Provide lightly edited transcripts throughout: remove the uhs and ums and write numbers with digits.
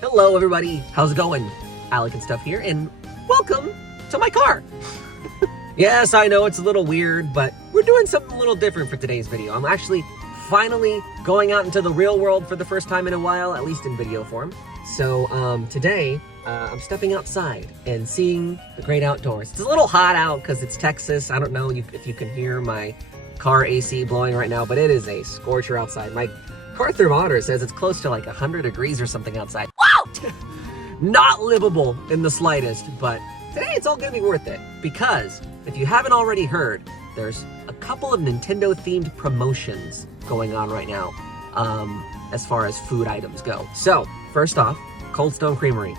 Hello everybody, how's it going? Alec and Stuff here, and welcome to my car. Yes, I know it's a little weird, but we're doing something a little different for today's video. I'm actually finally going out into the real world for the first time in a while, at least in video form. So today, I'm stepping outside and seeing the great outdoors. It's a little hot out because it's Texas. I don't know if you can hear my car AC blowing right now, but it is a scorcher outside. My car thermometer says it's close to like 100 degrees or something outside. Wow! Not livable in the slightest, but today it's all gonna be worth it because if you haven't already heard, there's a couple of Nintendo themed promotions going on right now as far as food items go. So first off, Cold Stone Creamery,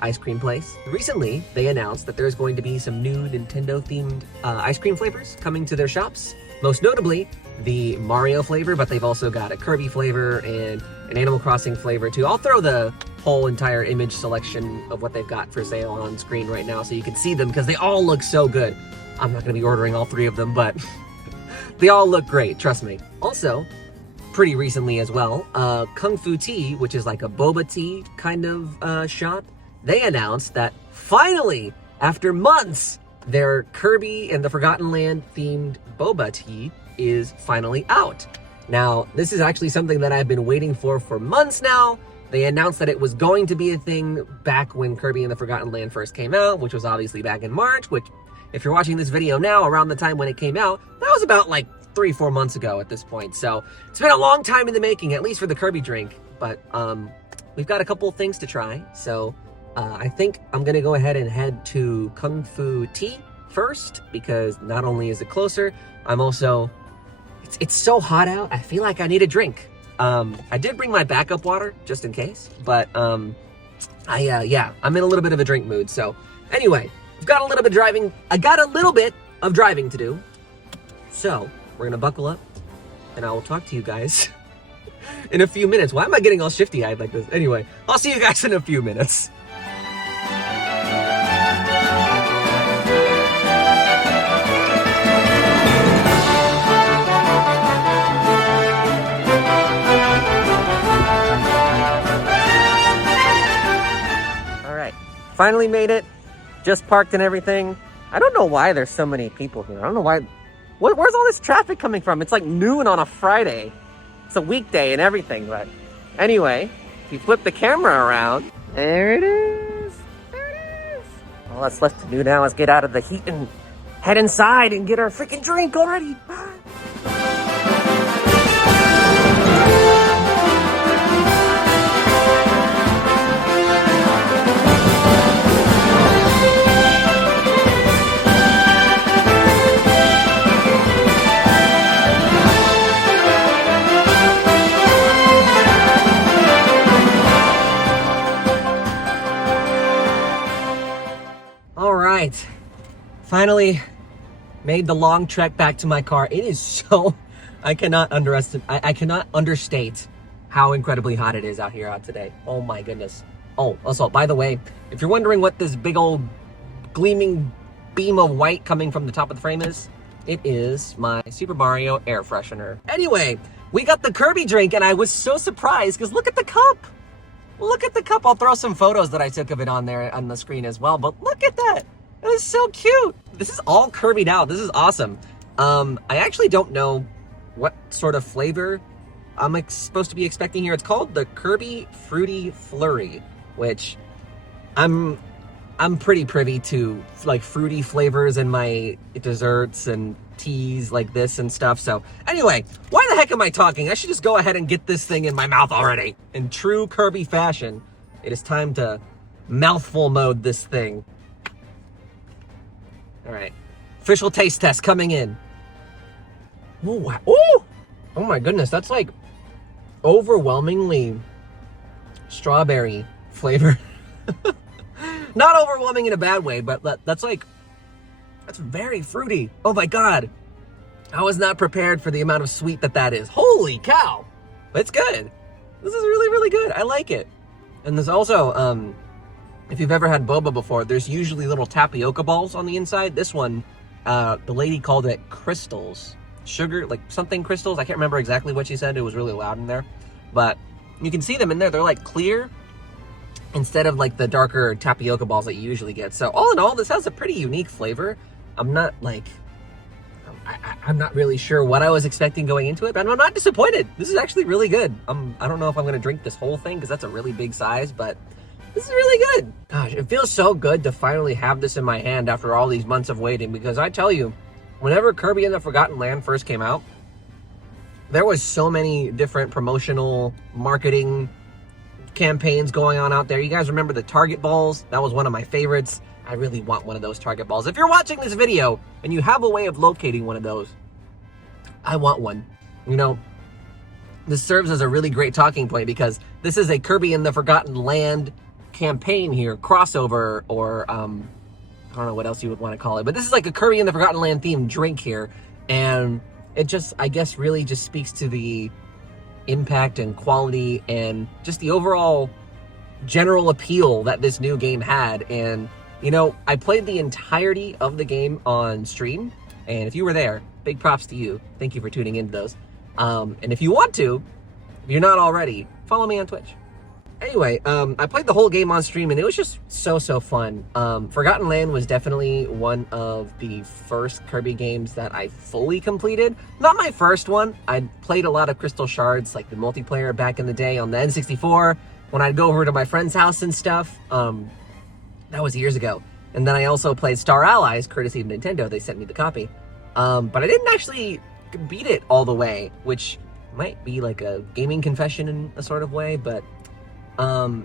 ice cream place. Recently, they announced that there's going to be some new Nintendo themed ice cream flavors coming to their shops. Most notably, the Mario flavor, but they've also got a Kirby flavor and an Animal Crossing flavor too. I'll throw the whole entire image selection of what they've got for sale on screen right now so you can see them because they all look so good. I'm not going to be ordering all three of them, but they all look great, trust me. Also, pretty recently as well, Kung Fu Tea, which is like a boba tea kind of shop, they announced that finally, after months, their Kirby and the Forgotten Land themed boba tea is finally out. Now, this is actually something that I've been waiting for months now. They announced that it was going to be a thing back when Kirby and the Forgotten Land first came out, which was obviously back in March, which, if you're watching this video now, around the time when it came out, that was about like 3-4 months ago at this point. So it's been a long time in the making, at least for the Kirby drink, but we've got a couple of things to try. So I think I'm gonna go ahead and head to Kung Fu Tea first, because not only is it closer, I'm also, it's so hot out, I feel like I need a drink. I did bring my backup water, just in case, but yeah, I'm in a little bit of a drink mood. So anyway, I've got a little bit of driving, I got a little bit of driving to do. So we're gonna buckle up, and I will talk to you guys in a few minutes. Why am I getting all shifty-eyed like this? Anyway, I'll see you guys in a few minutes. Finally made it, just parked and everything. I don't know why there's so many people here. I don't know why, where's all this traffic coming from? It's like noon on a Friday. It's a weekday and everything, but anyway, if you flip the camera around, there it is, there it is. All that's left to do now is get out of the heat and head inside and get our freaking drink already. Finally made the long trek back to my car. It is so, I cannot understate how incredibly hot it is out here today. Oh my goodness. Oh, also, by the way, if you're wondering what this big old gleaming beam of white coming from the top of the frame is, it is my Super Mario air freshener. Anyway, we got the Kirby drink and I was so surprised because look at the cup. Look at the cup. I'll throw some photos that I took of it on there on the screen as well, but look at that. That is so cute. This is all Kirby'd out. This is awesome. I actually don't know what sort of flavor I'm supposed to be expecting here. It's called the Kirby Fruity Flurry, which I'm pretty privy to like fruity flavors in my desserts and teas like this and stuff. So anyway, why the heck am I talking? I should just go ahead and get this thing in my mouth already. In true Kirby fashion, it is time to mouthful mode this thing. All right, official taste test coming in. Oh, wow. Ooh! Oh my goodness, that's like overwhelmingly strawberry flavor. Not overwhelming in a bad way, but that's very fruity. Oh my God. I was not prepared for the amount of sweet that is. Holy cow. It's good. This is really, really good. I like it. And there's also, if you've ever had boba before, there's usually little tapioca balls on the inside. This one, the lady called it crystals. Sugar, like something crystals. I can't remember exactly what she said. It was really loud in there. But you can see them in there. They're like clear. instead of like the darker tapioca balls that you usually get. So all in all, this has a pretty unique flavor. I'm not like, I'm not really sure what I was expecting going into it, but I'm not disappointed. This is actually really good. I don't know if I'm gonna drink this whole thing because that's a really big size, but this is really good. Gosh, it feels so good to finally have this in my hand after all these months of waiting, because I tell you, whenever Kirby and the Forgotten Land first came out, there was so many different promotional marketing campaigns going on out there. You guys remember the Target balls? That was one of my favorites. I really want one of those Target balls. If you're watching this video and you have a way of locating one of those, I want one. You know, this serves as a really great talking point because this is a Kirby and the Forgotten Land campaign here, crossover, or I don't know what else you would want to call it, but this is like a Kirby and the Forgotten Land themed drink here, and it just, I guess, really just speaks to the impact and quality and just the overall general appeal that this new game had. And you know, I played the entirety of the game on stream, and if you were there, big props to you. Thank you for tuning into those. And if you want to, if you're not already, follow me on Twitch. Anyway, I played the whole game on stream, and it was just so fun. Forgotten Land was definitely one of the first Kirby games that I fully completed. Not my first one. I played a lot of Crystal Shards, like the multiplayer back in the day on the N64, when I'd go over to my friend's house and stuff. That was years ago. And then I also played Star Allies, courtesy of Nintendo. They sent me the copy. But I didn't actually beat it all the way, which might be like a gaming confession in a sort of way, but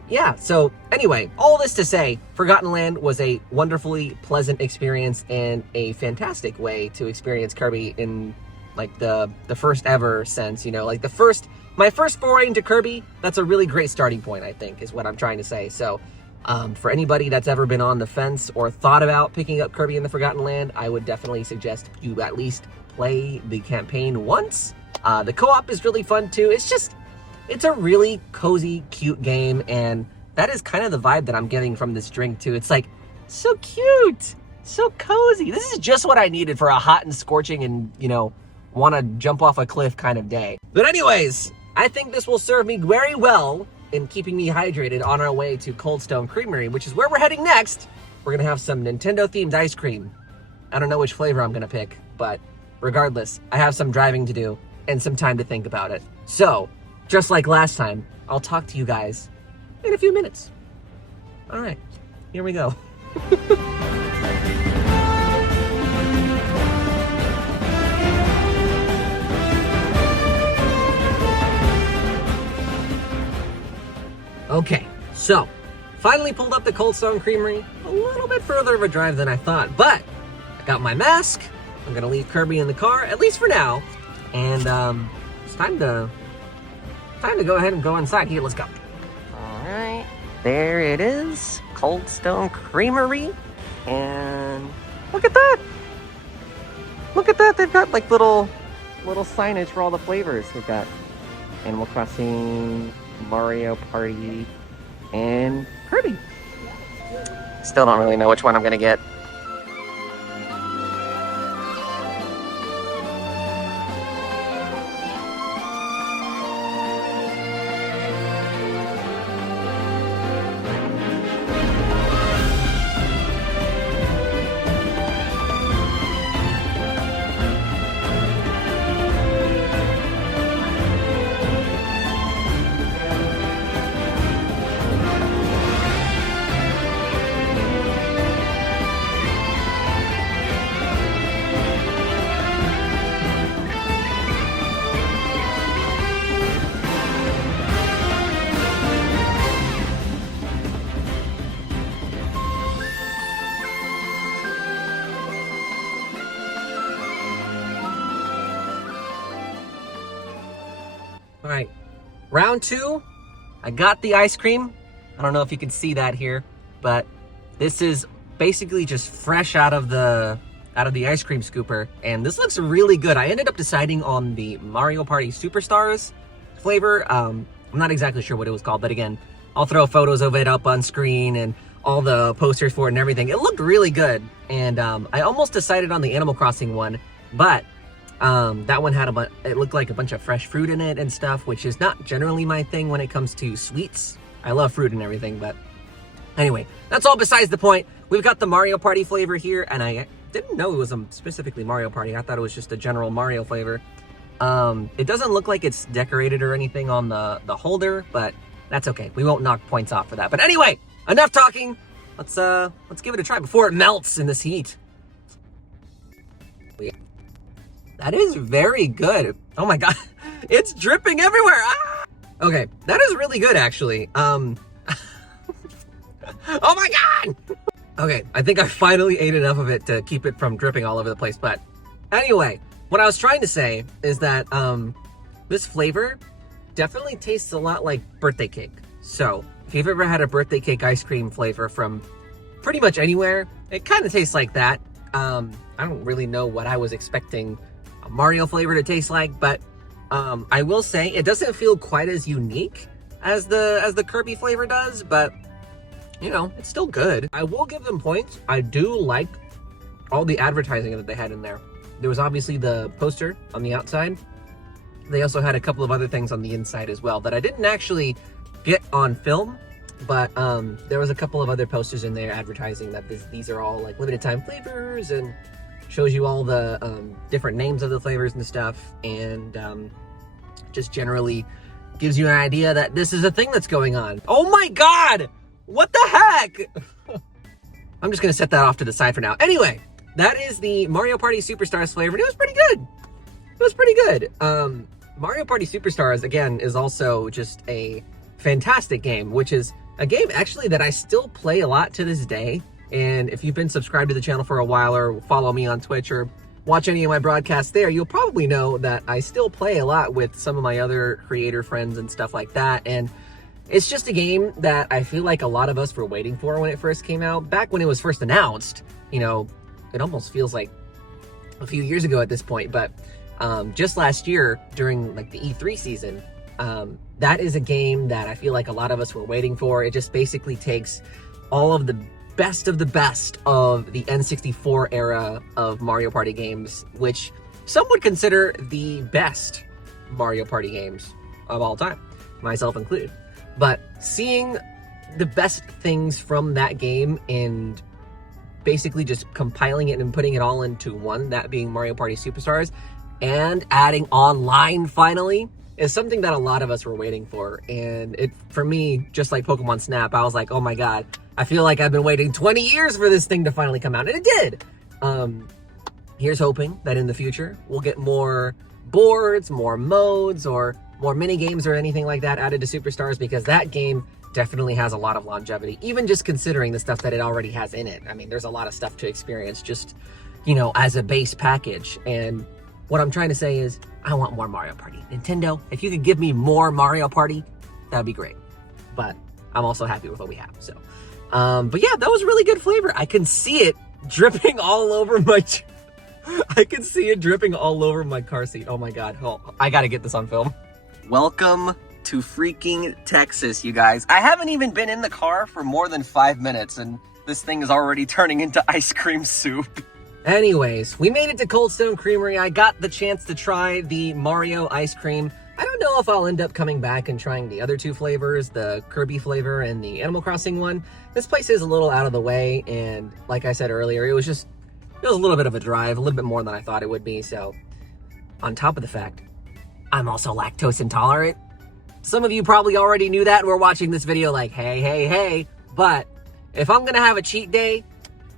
yeah. So anyway, all this to say, Forgotten Land was a wonderfully pleasant experience and a fantastic way to experience Kirby in like the first ever sense, you know, like my first foray into Kirby. That's a really great starting point, I think, is what I'm trying to say. So for anybody that's ever been on the fence or thought about picking up Kirby and the Forgotten Land, I would definitely suggest you at least play the campaign once. The co-op is really fun too. It's a really cozy, cute game, and that is kind of the vibe that I'm getting from this drink too. It's like, so cute, so cozy. This is just what I needed for a hot and scorching and, you know, want to jump off a cliff kind of day. But anyways, I think this will serve me very well in keeping me hydrated on our way to Cold Stone Creamery, which is where we're heading next. We're gonna have some Nintendo-themed ice cream. I don't know which flavor I'm gonna pick, but regardless, I have some driving to do and some time to think about it. So, just like last time, I'll talk to you guys in a few minutes. All right, here we go. Okay, so finally pulled up the Cold Stone Creamery. A little bit further of a drive than I thought, but I got my mask. I'm gonna leave Kirby in the car, at least for now. And it's time to go ahead and go inside. Here, let's go. All right, there it is, Cold Stone Creamery. And look at that. Look at that, they've got like little signage for all the flavors. They've got Animal Crossing, Mario Party, and Kirby. Still don't really know which one I'm gonna get. All right, round two, I got the ice cream. I don't know if you can see that here, but this is basically just fresh out of the ice cream scooper, and this looks really good. I ended up deciding on the Mario Party Superstars flavor. I'm not exactly sure what it was called, but again, I'll throw photos of it up on screen and all the posters for it and everything. It looked really good, and I almost decided on the Animal Crossing one, but that one had it looked like a bunch of fresh fruit in it and stuff, which is not generally my thing when it comes to sweets. I love fruit and everything, but Anyway, that's all besides the point. We've got the Mario Party flavor here, and I didn't know it was specifically Mario Party. I thought it was just a general Mario flavor. It doesn't look like it's decorated or anything on the holder, but that's okay. We won't knock points off for that. But anyway, enough talking. Let's give it a try before it melts in this heat. That is very good. Oh my god, it's dripping everywhere. Ah! Okay, that is really good actually. Oh my god! Okay, I think I finally ate enough of it to keep it from dripping all over the place. But anyway, what I was trying to say is that this flavor definitely tastes a lot like birthday cake. So if you've ever had a birthday cake ice cream flavor from pretty much anywhere, it kind of tastes like that. I don't really know what I was expecting a Mario flavor to taste like, but I will say it doesn't feel quite as unique as the Kirby flavor does, but you know, it's still good. I will give them points. I do like all the advertising that they had in there. There was obviously the poster on the outside. They also had a couple of other things on the inside as well that I didn't actually get on film, but there was a couple of other posters in there advertising that these are all like limited time flavors, and shows you all the different names of the flavors and stuff, and just generally gives you an idea that this is a thing that's going on. Oh my god! What the heck? I'm just gonna set that off to the side for now. Anyway, that is the Mario Party Superstars flavor, and it was pretty good. It was pretty good. Mario Party Superstars, again, is also just a fantastic game, which is a game actually that I still play a lot to this day. And if you've been subscribed to the channel for a while, or follow me on Twitch, or watch any of my broadcasts there, you'll probably know that I still play a lot with some of my other creator friends and stuff like that. And it's just a game that I feel like a lot of us were waiting for when it first came out. Back when it was first announced, you know, it almost feels like a few years ago at this point, but just last year during like the E3 season, that is a game that I feel like a lot of us were waiting for. It just basically takes all of the best of the best of the N64 era of Mario Party games, which some would consider the best Mario Party games of all time, myself included. But seeing the best things from that game and basically just compiling it and putting it all into one, that being Mario Party Superstars, and adding online finally, is something that a lot of us were waiting for. And it, for me, just like Pokemon Snap, I was like, oh my god, I feel like I've been waiting 20 years for this thing to finally come out, and it did. Here's hoping that in the future we'll get more boards, more modes, or more mini games or anything like that added to Superstars, because that game definitely has a lot of longevity, even just considering the stuff that it already has in it. I mean, there's a lot of stuff to experience just, you know, as a base package. And what I'm trying to say is, I want more Mario Party. Nintendo, if you could give me more Mario Party, that'd be great. But I'm also happy with what we have, so. But yeah, that was really good flavor. I can see it dripping all over my... I can see it dripping all over my car seat. Oh my god. Oh, I gotta get this on film. Welcome to freaking Texas, you guys. I haven't even been in the car for more than 5 minutes, and this thing is already turning into ice cream soup. Anyways, we made it to Cold Stone Creamery. I got the chance to try the Mario ice cream. I don't know if I'll end up coming back and trying the other two flavors, the Kirby flavor and the Animal Crossing one. This place is a little out of the way, and like I said earlier, it was a little bit of a drive, a little bit more than I thought it would be. So on top of the fact, I'm also lactose intolerant. Some of you probably already knew that and were watching this video like, hey. But if I'm gonna have a cheat day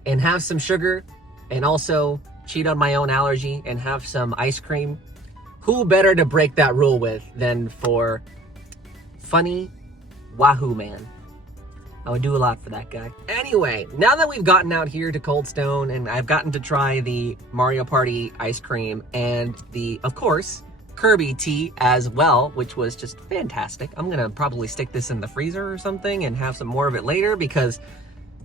and have some sugar and also cheat on my own allergy and have some ice cream, who better to break that rule with than for funny Wahoo Man? I would do a lot for that guy. Anyway, now that we've gotten out here to Cold Stone and I've gotten to try the Mario Party ice cream and the, of course, Kirby tea as well, which was just fantastic. I'm gonna probably stick this in the freezer or something and have some more of it later, because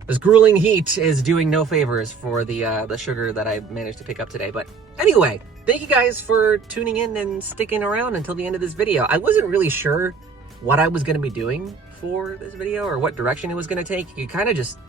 this grueling heat is doing no favors for the sugar that I managed to pick up today. But anyway, thank you guys for tuning in and sticking around until the end of this video. I wasn't really sure what I was gonna be doing for this video or what direction it was gonna take. You kind of just,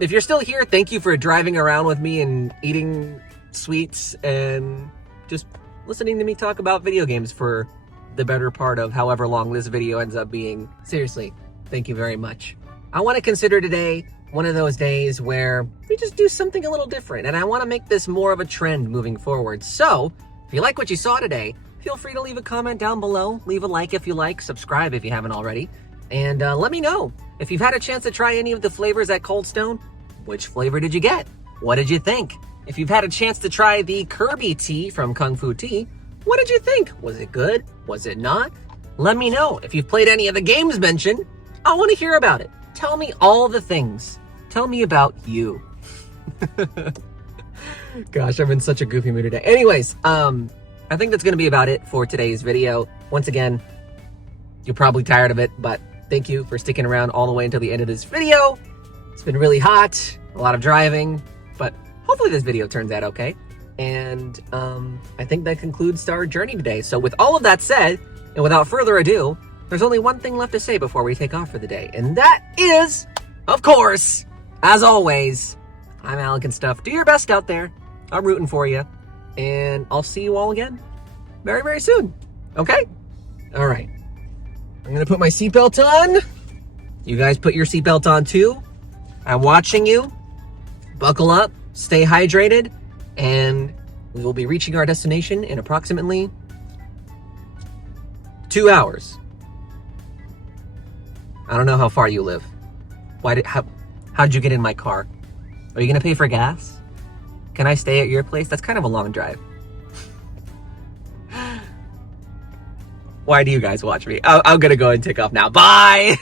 if you're still here, thank you for driving around with me and eating sweets and just listening to me talk about video games for the better part of however long this video ends up being. Seriously, thank you very much. I want to consider today one of those days where we just do something a little different, and I want to make this more of a trend moving forward. So, if you like what you saw today, feel free to leave a comment down below, leave a like if you like, subscribe if you haven't already, and let me know if you've had a chance to try any of the flavors at Cold Stone. Which flavor did you get? What did you think? If you've had a chance to try the Kirby tea from Kung Fu Tea, what did you think? Was it good? Was it not? Let me know. If you've played any of the games mentioned, I want to hear about it. Tell me all the things. Tell me about you. Gosh, I'm in such a goofy mood today. Anyways, I think that's going to be about it for today's video. Once again, you're probably tired of it, but thank you for sticking around all the way until the end of this video. It's been really hot, a lot of driving, but hopefully this video turns out okay. And I think that concludes our journey today. So with all of that said, and without further ado, there's only one thing left to say before we take off for the day. And that is, of course, as always, I'm alecandstuff. Do your best out there. I'm rooting for you. And I'll see you all again very, very soon. Okay? All right. I'm going to put my seatbelt on. You guys put your seatbelt on too. I'm watching you. Buckle up. Stay hydrated. And we will be reaching our destination in approximately 2 hours. I don't know how far you live. How'd you get in my car? Are you gonna pay for gas? Can I stay at your place? That's kind of a long drive. Why do you guys watch me? I'm gonna go and take off now. Bye!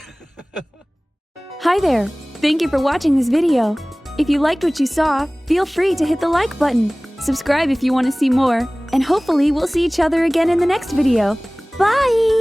Hi there! Thank you for watching this video. If you liked what you saw, feel free to hit the like button. Subscribe if you want to see more, and hopefully we'll see each other again in the next video. Bye!